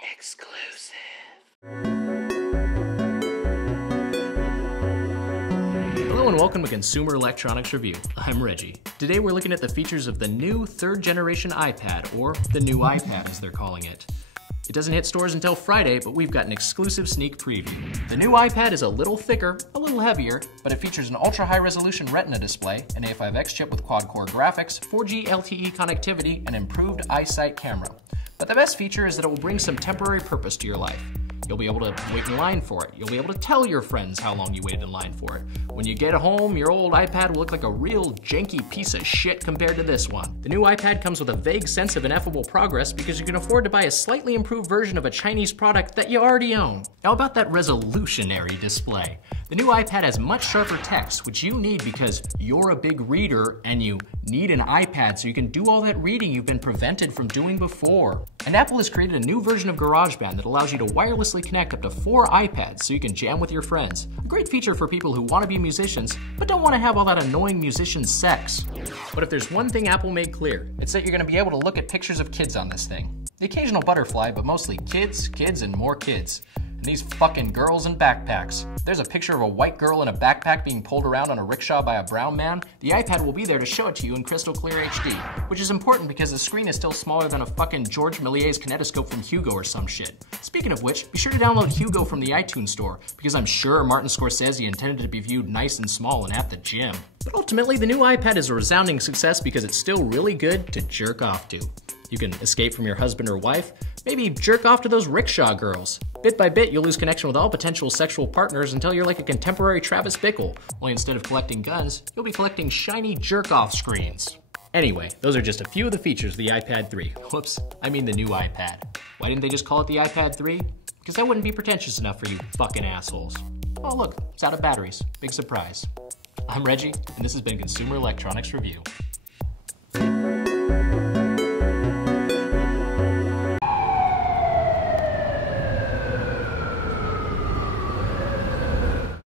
Exclusive. Hello and welcome to Consumer Electronics Review. I'm Reggie. Today we're looking at the features of the new third generation iPad, or the new iPad as they're calling it. It doesn't hit stores until Friday, but we've got an exclusive sneak preview. The new iPad is a little thicker, a little heavier, but it features an ultra-high resolution Retina display, an A5X chip with quad-core graphics, 4G LTE connectivity, and improved iSight camera. But the best feature is that it will bring some temporary purpose to your life. You'll be able to wait in line for it. You'll be able to tell your friends how long you waited in line for it. When you get home, your old iPad will look like a real janky piece of shit compared to this one. The new iPad comes with a vague sense of ineffable progress because you can afford to buy a slightly improved version of a Chinese product that you already own. Now about that resolutionary display. The new iPad has much sharper text, which you need because you're a big reader and you need an iPad so you can do all that reading you've been prevented from doing before. And Apple has created a new version of GarageBand that allows you to wirelessly connect up to 4 iPads so you can jam with your friends. A great feature for people who want to be musicians but don't want to have all that annoying musician sex. But if there's one thing Apple made clear, it's that you're going to be able to look at pictures of kids on this thing. The occasional butterfly, but mostly kids, and more kids. And these fucking girls in backpacks. There's a picture of a white girl in a backpack being pulled around on a rickshaw by a brown man. The iPad will be there to show it to you in crystal clear HD, which is important because the screen is still smaller than a fucking George Méliès kinetoscope from Hugo or some shit. Speaking of which, be sure to download Hugo from the iTunes store, because I'm sure Martin Scorsese intended it to be viewed nice and small and at the gym. But ultimately, the new iPad is a resounding success because it's still really good to jerk off to. You can escape from your husband or wife, maybe jerk off to those rickshaw girls. Bit by bit, you'll lose connection with all potential sexual partners until you're like a contemporary Travis Bickle, only instead of collecting guns, you'll be collecting shiny jerk-off screens. Anyway, those are just a few of the features of the iPad 3. Whoops, I mean the new iPad. Why didn't they just call it the iPad 3? Because that wouldn't be pretentious enough for you fucking assholes. Oh look, it's out of batteries. Big surprise. I'm Reggie, and this has been Consumer Electronics Review.